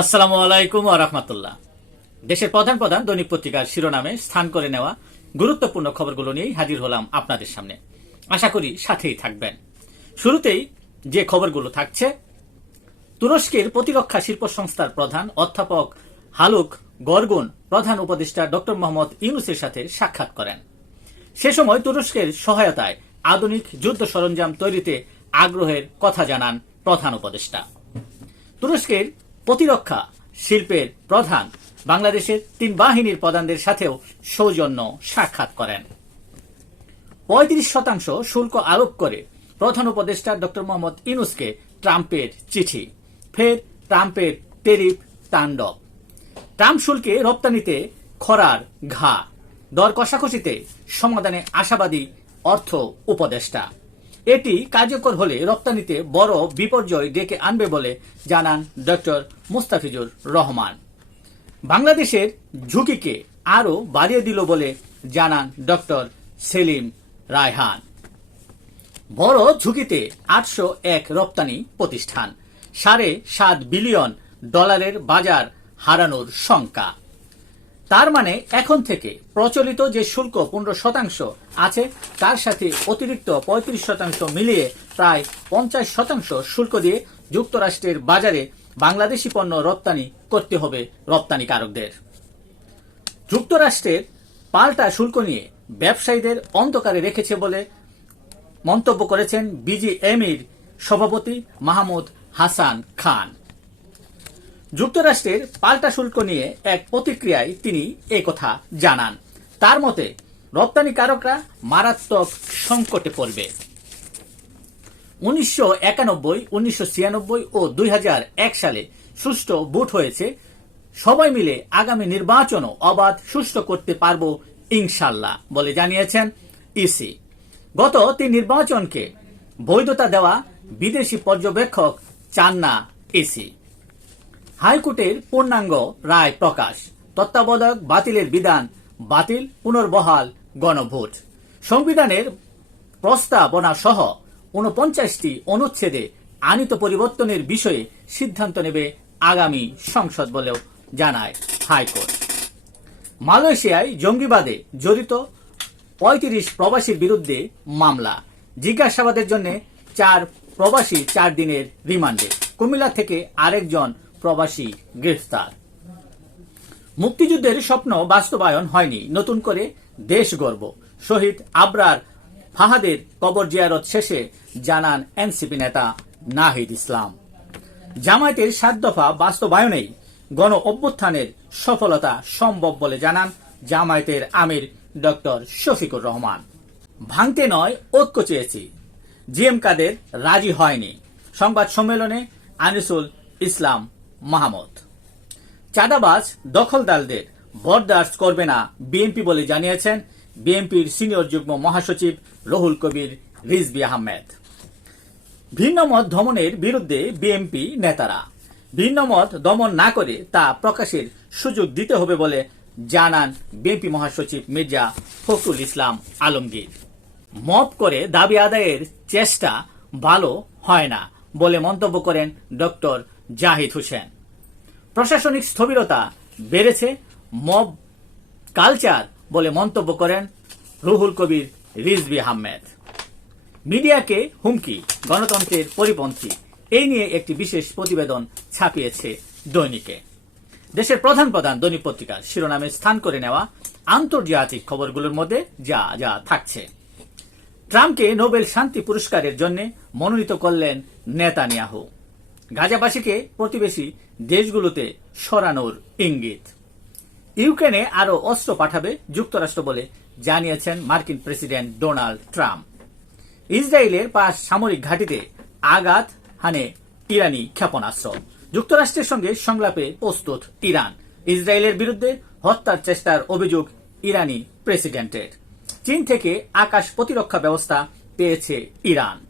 আসসালামু আলাইকুম রহমতুল্লাহ। দেশের প্রধান প্রধান দৈনিক পত্রিকার শিরোনামে স্থান করে নেওয়া গুরুত্বপূর্ণ খবরগুলো নিয়েই হাজির হলাম আপনাদের সামনে। আশা করি সাথেই থাকবেন। শুরুতেই যে খবরগুলো থাকছে, তুরস্কের প্রতিরক্ষা শিল্প সংস্থার প্রধান অধ্যাপক হালুক গরগুন প্রধান উপদেষ্টা ডক্টর মোহাম্মদ ইউনুসের সাথে সাক্ষাৎ করেন। সে সময় তুরস্কের সহায়তায় আধুনিক যুদ্ধ সরঞ্জাম তৈরিতে আগ্রহের কথা জানান প্রধান উপদেষ্টা। তুরস্কের প্রতিরক্ষা শিল্পের প্রধান বাংলাদেশের তিন বাহিনীর প্রধানদের সাথেও সৌজন্য সাক্ষাৎ করেন। পঁয়ত্রিশ শতাংশ শুল্ক আরোপ করে প্রধান উপদেষ্টা ডক্টর মোহাম্মদ ইনুসকে ট্রাম্পের চিঠি। ফের ট্রাম্পের টেরিফ তাণ্ডব। ট্রাম্প শুল্কে রপ্তানিতে খরার ঘা। দর কষাকষিতে সমাধানে আশাবাদী অর্থ উপদেষ্টা। এটি কার্যকর হলে রপ্তানিতে বড় বিপর্যয় ডেকে আনবে বলে জানান ডক্টর মুস্তাফিজুর রহমান। বাংলাদেশের ঝুঁকিকে আরও বাড়িয়ে দিল বলে জানান ডক্টর সেলিম রায়হান। বড় ঝুঁকিতে আটশো এক রপ্তানি প্রতিষ্ঠান, সাড়ে সাত বিলিয়ন ডলারের বাজার হারানোর শঙ্কা। তার মানে এখন থেকে প্রচলিত যে শুল্ক পনেরো শতাংশ আছে, তার সাথে অতিরিক্ত পঁয়ত্রিশ শতাংশ মিলিয়ে প্রায় পঞ্চাশ শতাংশ শুল্ক দিয়ে যুক্তরাষ্ট্রের বাজারে বাংলাদেশি পণ্য রপ্তানি করতে হবে রপ্তানিকারকদের। যুক্তরাষ্ট্রের পাল্টা শুল্ক নিয়ে ব্যবসায়ীদের অন্ধকারে রেখেছে বলে মন্তব্য করেছেন বিজিএমইর সভাপতি মাহমুদ হাসান খান। যুক্তরাষ্ট্রের পাল্টা শুল্ক নিয়ে এক প্রতিক্রিয়ায় তিনি কথা জানান। তার মতে, রপ্তানিকারকরা মারাত্মক সংকটে পড়বে। উনিশশো একানব্বই, উনিশশো ছিয়ানব্বই ও দুই হাজার এক সালে সুষ্ঠু ভোট হয়েছে। সবাই মিলে আগামী নির্বাচনও অবাধ সুষ্ঠু করতে পারব ইনশাল্লাহ বলে জানিয়েছেন ইসি। গত তিন নির্বাচনকে বৈধতা দেওয়া বিদেশি পর্যবেক্ষক চান না ইসি। হাইকোর্টের পূর্ণাঙ্গ রায় প্রকাশ। তত্ত্বাবধায়ক বাতিলের বিধান, বাতিল পুনর্বহাল গণভোট। সংবিধানের প্রস্তাবনা সহ উনপঞ্চাশটি অনুচ্ছেদে আনিত পরিবর্তনের বিষয়ে সিদ্ধান্ত নেবে আগামী সংসদ বলেও জানায় হাইকোর্ট। মালয়েশিয়ায় জঙ্গিবাদে জড়িত পঁয়ত্রিশ প্রবাসীর বিরুদ্ধে মামলা। জিজ্ঞাসাবাদের জন্য চার প্রবাসী চার দিনের রিমান্ডে। কুমিল্লা থেকে আরেকজন প্রবাসী গ্রেফতার। মুক্তিযুদ্ধের স্বপ্ন বাস্তবায়ন হয়নি। নতুন করে দেশ গর্ব শহীদ আবরার ফাহাদের কবর জিয়ারত শেষে জানান এনসিপি নেতা নাহিদ ইসলাম। জামায়াতের সাত দফা বাস্তবায়নেই গণ অভ্যুত্থানের সফলতা সম্ভব বলে জানান জামায়াতের আমির ডক্টর শফিকুর রহমান। ভাঙতে নয়, ঐক্য চেয়েছি। জিএম কাদের রাজি হয়নি। সংবাদ সম্মেলনে আনিসুল ইসলাম মাহমুদ। চাঁদাবাজ দখলদারদের বরদাস্ত করবে না বিএনপি বলে জানিয়েছেন বিএনপির সিনিয়র যুগ্ম মহাসচিব রহুল কবির রিজবি আহমেদ। ভিন্নমত দমনের বিরুদ্ধে বিএনপি নেতারা। ভিন্নমত দমন না করে তা প্রকাশের সুযোগ দিতে হবে বলে জানান বিএনপি মহাসচিব মির্জা ফখরুল ইসলাম আলমগীর। মপ করে দাবি আদায়ের চেষ্টা ভালো হয় না বলে মন্তব্য করেন ডক্টর জাহিদ হোসেন। প্রশাসনিক স্থবিরতা বেড়েছে, মব কালচার বলে মন্তব্য করেন রুহুল কবির রিজবি আহমেদ। মিডিয়াকে হুমকি, গণতন্ত্রের পরিপন্থী, এই নিয়ে একটি বিশেষ প্রতিবেদন ছাপিয়েছে দৈনিকে। দেশের প্রধান প্রধান দৈনিক পত্রিকার শিরোনামে স্থান করে নেওয়া আন্তর্জাতিক খবরগুলোর মধ্যে যা যা থাকছে। ট্রাম্পকে নোবেল শান্তি পুরস্কারের জন্য মনোনীত করলেন নেতানিয়াহু। গাজাবাসীকে প্রতিবেশী দেশগুলোতে সরানোর ইঙ্গিত। ইউক্রেনে আরও অস্ত্র পাঠাবে যুক্তরাষ্ট্র বলে জানিয়েছেন মার্কিন প্রেসিডেন্ট ডোনাল্ড ট্রাম্প। ইসরায়েলের পাঁচ সামরিক ঘাঁটিতে আঘাত হানে ইরানি ক্ষেপণাস্ত্র। যুক্তরাষ্ট্রের সঙ্গে সংলাপে প্রস্তুত ইরান। ইসরায়েলের বিরুদ্ধে হত্যার চেষ্টার অভিযোগ ইরানি প্রেসিডেন্টের। চীন থেকে আকাশ প্রতিরক্ষা ব্যবস্থা পেয়েছে ইরান।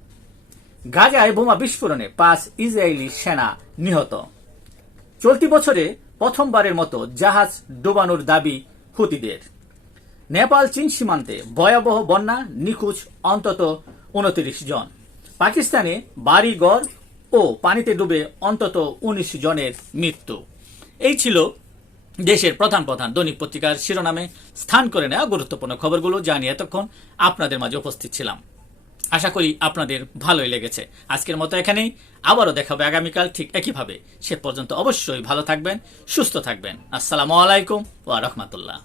গাজায় বোমা বিস্ফোরণে পাঁচ ইসরায়েলি সেনা নিহত। চলতি বছরে প্রথমবারের মতো জাহাজ ডোবানোর দাবি হুতিদের। নেপাল, চীন সীমান্তে ভয়াবহ বন্যা নিখোঁজ অন্তত উনত্রিশ জন। পাকিস্তানে বাড়িঘর ও পানিতে ডুবে অন্তত উনিশ জনের মৃত্যু। এই ছিল দেশের প্রধান প্রধান দৈনিক পত্রিকার শিরোনামে স্থান করে নেওয়া গুরুত্বপূর্ণ খবরগুলো। জানিয়ে এতক্ষণ আপনাদের মাঝে উপস্থিত ছিলাম। আশা করি আপনাদের ভালোই লেগেছে। আজকের মতো এখানেই। আবারও দেখাবে আগামীকাল ঠিক একইভাবে। সে পর্যন্ত অবশ্যই ভালো থাকবেন, সুস্থ থাকবেন। আসসালামু আলাইকুম ওয়া রাহমাতুল্লাহ।